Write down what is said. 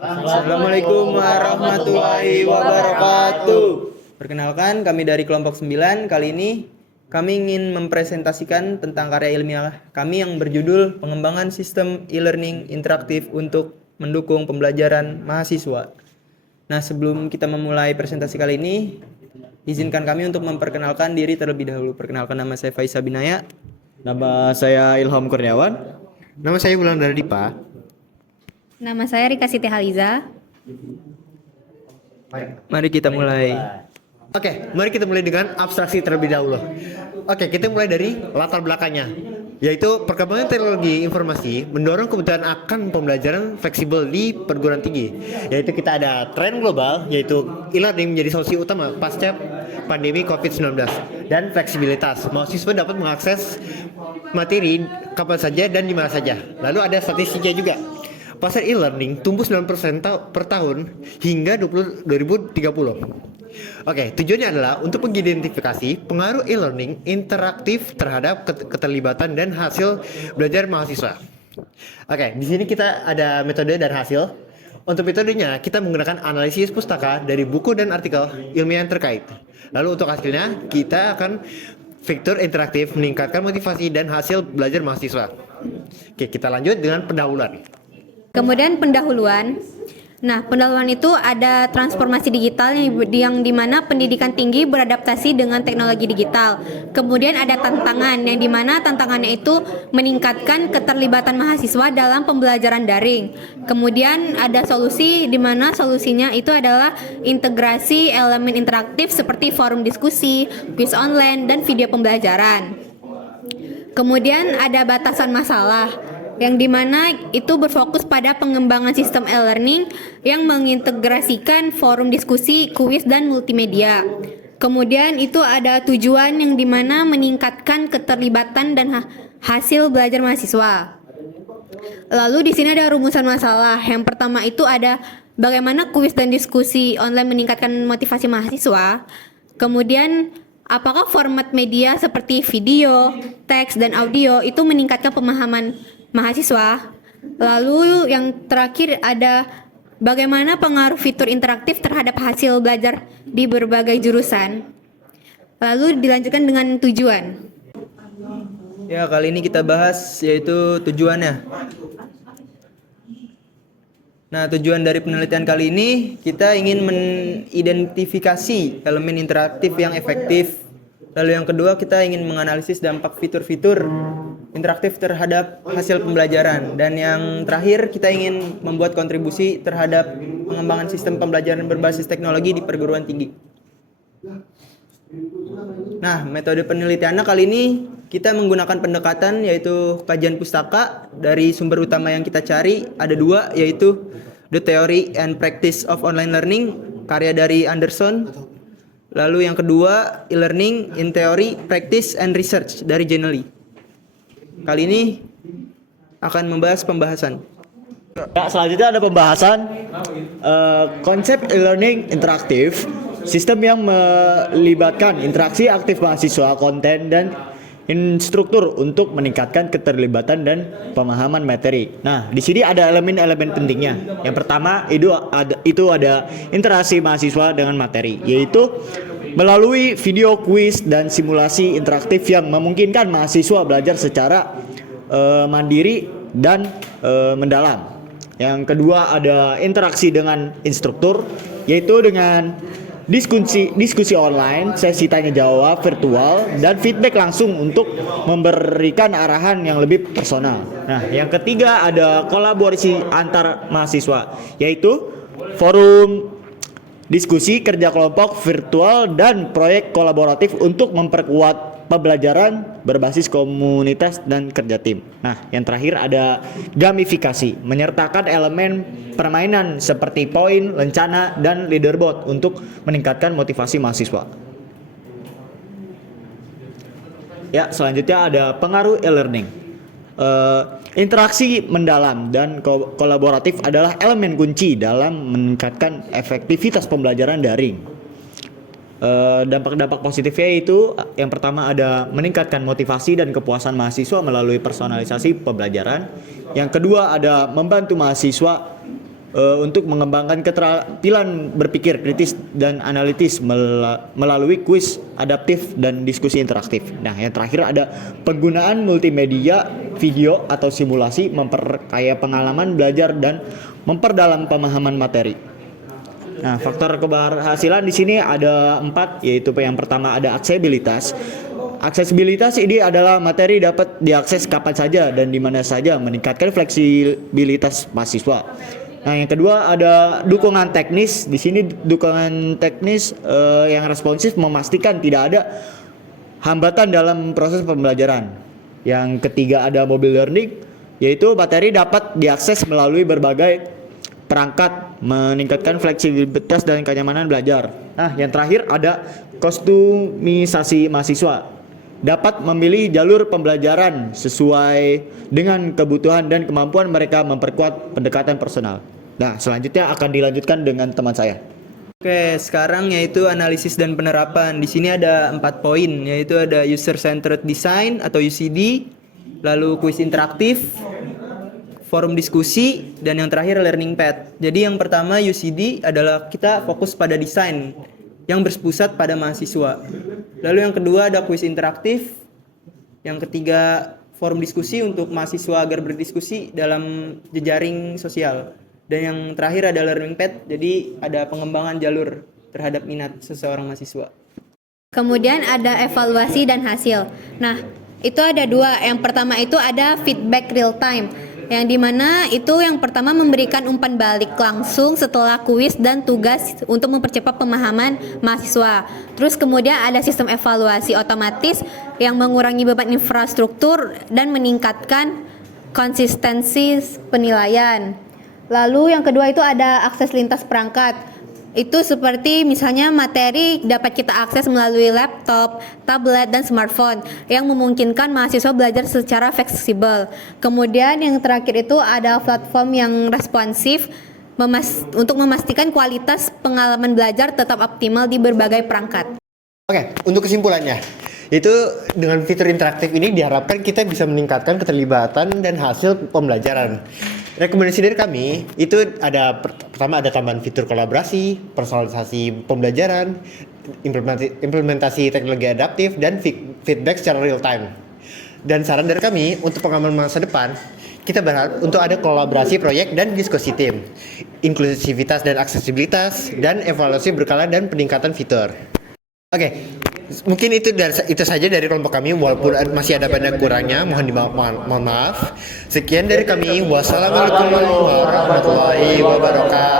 Assalamualaikum warahmatullahi wabarakatuh. Perkenalkan, kami dari kelompok 9. Kali ini kami ingin mempresentasikan tentang karya ilmiah kami yang berjudul Pengembangan Sistem E-Learning Interaktif untuk Mendukung Pembelajaran Mahasiswa. Nah, sebelum kita memulai presentasi kali ini, izinkan kami untuk memperkenalkan diri terlebih dahulu. Perkenalkan, nama saya Faisal Binaya. Nama saya Ilham Kurniawan. Nama saya Wulandari Dipa. Nama saya Rika Siti Haliza. Mari kita mulai. Oke, mari kita mulai dengan abstraksi terlebih dahulu. Oke, kita mulai dari latar belakangnya, yaitu perkembangan teknologi informasi mendorong kebutuhan akan pembelajaran fleksibel di perguruan tinggi. Yaitu kita ada tren global, yaitu e-learning menjadi solusi utama pasca pandemi COVID-19, dan fleksibilitas. Mahasiswa dapat mengakses materi kapan saja dan di mana saja. Lalu ada statistiknya juga. Pasar e-learning tumbuh 9% per tahun hingga 2030. Oke, tujuannya adalah untuk mengidentifikasi pengaruh e-learning interaktif terhadap keterlibatan dan hasil belajar mahasiswa. Oke, di sini kita ada metode dan hasil. Untuk metodenya, kita menggunakan analisis pustaka dari buku dan artikel ilmiah yang terkait. Lalu untuk hasilnya, kita akan fitur interaktif meningkatkan motivasi dan hasil belajar mahasiswa. Oke, kita lanjut dengan pendahuluan. Kemudian pendahuluan. Nah, pendahuluan itu ada transformasi digital yang dimana pendidikan tinggi beradaptasi dengan teknologi digital. Kemudian ada tantangan yang dimana tantangannya itu meningkatkan keterlibatan mahasiswa dalam pembelajaran daring. Kemudian ada solusi dimana solusinya itu adalah integrasi elemen interaktif seperti forum diskusi, quiz online, dan video pembelajaran. Kemudian ada batasan masalah, yang dimana itu berfokus pada pengembangan sistem e-learning yang mengintegrasikan forum diskusi, kuis, dan multimedia. Kemudian itu ada tujuan yang dimana meningkatkan keterlibatan dan hasil belajar mahasiswa. Lalu di sini ada rumusan masalah. Yang pertama itu ada bagaimana kuis dan diskusi online meningkatkan motivasi mahasiswa. Kemudian apakah format media seperti video, teks, dan audio itu meningkatkan pemahaman mahasiswa. Lalu yang terakhir ada bagaimana pengaruh fitur interaktif terhadap hasil belajar di berbagai jurusan. Lalu dilanjutkan dengan tujuan. Ya, kali ini kita bahas yaitu tujuannya. Nah, tujuan dari penelitian kali ini kita ingin mengidentifikasi elemen interaktif yang efektif. Lalu yang kedua, kita ingin menganalisis dampak fitur-fitur interaktif terhadap hasil pembelajaran. Dan yang terakhir, kita ingin membuat kontribusi terhadap pengembangan sistem pembelajaran berbasis teknologi di perguruan tinggi. Nah, metode penelitiannya kali ini kita menggunakan pendekatan yaitu kajian pustaka. Dari sumber utama yang kita cari ada dua, yaitu The Theory and Practice of Online Learning, karya dari Anderson. Lalu yang kedua, E-Learning in Theory, Practice, and Research dari Genely. Kali ini akan membahas pembahasan. Ya, selanjutnya ada pembahasan konsep e-learning interaktif, sistem yang melibatkan interaksi aktif mahasiswa, konten, dan instruktur untuk meningkatkan keterlibatan dan pemahaman materi. Nah, di sini ada elemen-elemen pentingnya. Yang pertama itu ada interaksi mahasiswa dengan materi, yaitu melalui video kuis dan simulasi interaktif yang memungkinkan mahasiswa belajar secara mandiri dan mendalam. Yang kedua ada interaksi dengan instruktur, yaitu dengan diskusi online, sesi tanya jawab virtual, dan feedback langsung untuk memberikan arahan yang lebih personal. Nah, yang ketiga ada kolaborasi antar mahasiswa, yaitu forum diskusi, kerja kelompok virtual, dan proyek kolaboratif untuk memperkuat pembelajaran berbasis komunitas dan kerja tim. Nah, yang terakhir ada gamifikasi, menyertakan elemen permainan seperti poin, lencana, dan leaderboard untuk meningkatkan motivasi mahasiswa. Ya, selanjutnya ada pengaruh e-learning. Interaksi mendalam dan kolaboratif adalah elemen kunci dalam meningkatkan efektivitas pembelajaran daring. Dampak-dampak positifnya itu yang pertama ada meningkatkan motivasi dan kepuasan mahasiswa melalui personalisasi pembelajaran. Yang kedua ada membantu mahasiswa untuk mengembangkan keterampilan berpikir kritis dan analitis melalui kuis adaptif dan diskusi interaktif. Nah, yang terakhir ada penggunaan multimedia, video atau simulasi memperkaya pengalaman belajar dan memperdalam pemahaman materi. Nah, faktor keberhasilan di sini ada 4, yaitu yang pertama ada aksesibilitas. Aksesibilitas ini adalah materi dapat diakses kapan saja dan di mana saja, meningkatkan fleksibilitas mahasiswa. Nah, yang kedua ada dukungan teknis. Di sini dukungan teknis yang responsif memastikan tidak ada hambatan dalam proses pembelajaran. Yang ketiga ada mobile learning, yaitu materi dapat diakses melalui berbagai perangkat, meningkatkan fleksibilitas dan kenyamanan belajar. Nah, yang terakhir ada kostumisasi mahasiswa, dapat memilih jalur pembelajaran sesuai dengan kebutuhan dan kemampuan mereka, memperkuat pendekatan personal. Nah, selanjutnya akan dilanjutkan dengan teman saya. Oke, sekarang yaitu analisis dan penerapan. Di sini ada 4 poin, yaitu ada user centered design atau UCD, lalu kuis interaktif, forum diskusi, dan yang terakhir learning pad. Jadi yang pertama UCD adalah kita fokus pada desain yang berpusat pada mahasiswa. Lalu yang kedua ada kuis interaktif. Yang ketiga forum diskusi untuk mahasiswa agar berdiskusi dalam jejaring sosial. Dan yang terakhir ada learning pad, jadi ada pengembangan jalur terhadap minat seseorang mahasiswa. Kemudian ada evaluasi dan hasil. Nah, itu ada 2. Yang pertama itu ada feedback real time, yang dimana itu yang pertama memberikan umpan balik langsung setelah kuis dan tugas untuk mempercepat pemahaman mahasiswa. Terus kemudian ada sistem evaluasi otomatis yang mengurangi beban infrastruktur dan meningkatkan konsistensi penilaian. Lalu yang kedua itu ada akses lintas perangkat. Itu seperti misalnya materi dapat kita akses melalui laptop, tablet, dan smartphone yang memungkinkan mahasiswa belajar secara fleksibel. Kemudian yang terakhir itu ada platform yang responsif untuk memastikan kualitas pengalaman belajar tetap optimal di berbagai perangkat. Oke, untuk kesimpulannya, itu dengan fitur interaktif ini diharapkan kita bisa meningkatkan keterlibatan dan hasil pembelajaran. Rekomendasi dari kami itu ada pertama ada tambahan fitur kolaborasi, personalisasi pembelajaran, implementasi teknologi adaptif, dan feedback secara real time. Dan saran dari kami untuk pengalaman masa depan, kita berharap untuk ada kolaborasi proyek dan diskusi tim, inklusivitas dan aksesibilitas, dan evaluasi berkala dan peningkatan fitur. Oke, mungkin itu saja dari kelompok kami, walaupun masih ada banyak kurangnya, mohon maaf. Sekian dari kami, wassalamualaikum warahmatullahi wabarakatuh.